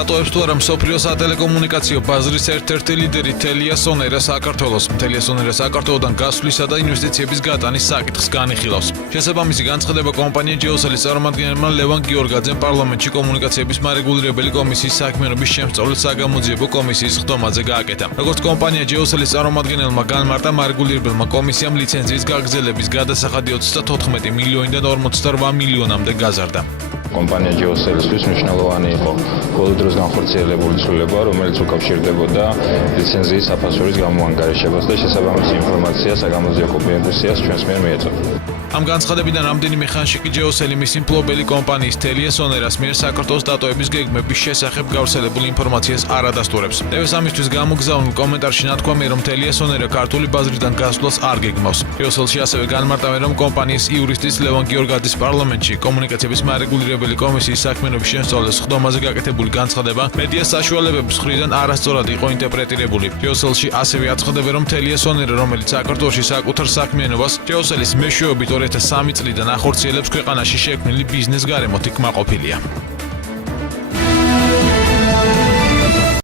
დატოვებს თუ არა მსოფლიოს სატელეკომუნიკაციო ბაზრის ერთ-ერთი ლიდერი თელია სონერა საქართველოს. თელია სონერა საქართველოდან გასვლისა და ინვესტიციების გატანის საკითხს განიხილავს. შესაბამისი განცხადება კომპანია ჯეოსელის წარმომადგენელმა ლევან გიორგაძემ პარლამენტში კომუნიკაციების მარეგულირებელი კომისიის საქმიანობის შემსწავლელ საგამოძიებო კომისიის ხდომაზე გააკეთა. როგორც კომპანია ჯეოსელის წარმომადგენელმა განმარტა, მარეგულირებელმა კომისიამ ლიცენზიის გაგრძელების გადასახადი 34 მილიონიდან 48 მილიონამდე გაზარდა. კომპანია ჯეოსელისთვის მნიშვნელოვანი იყო ბოლო დროს განხორციელებული ცვლილება, რომელიც უკავშირდებოდა ლიცენზიის საფასურის გამოანგარიშებას და შესაბამისი ინფორმაცია საგამოძიებო კომისიას ჩვენს მიერ მიეწოდა. ამ განცხადებიდან რამდენიმე ხანში კი ჯეოსელი მისი მფლობელი კომპანიის თელია სონერას მიერ საქართველოს დატოვების გეგმების შესახებ გავრცელებულ ინფორმაციას არ ადასტურებს. TV3 ამისთვის გამოგზავნილ კომენტარში ნათქვამია, რომ თელია სონერა ქართული ბაზრიდან გასვლას არ გეგმავს. ჯეოსელში ასევე განმარტავენ, რომ კომპანიის იურისტის ლევან გიორგაძის პარლამენტში კომუნიკაციების მარეგულირებელი კომისიის საქმიანობის შემსწავლელ ხდომაზე გაკეთებული განცხადება მედია საშუალებების მხრიდან არასწორად იყო ინტერპრეტირებული. ჯეოსელში ასევე აცხადებენ, რომ თელია სონერა, რომელიც საქართველოში საკუთარ საქმიანობას ჯეოსელის მეშვეობით 2003 წლიდან ახორციელებს, ქვეყანაში შექმნილი ბიზნეს გარემოთი კმაყოფილია.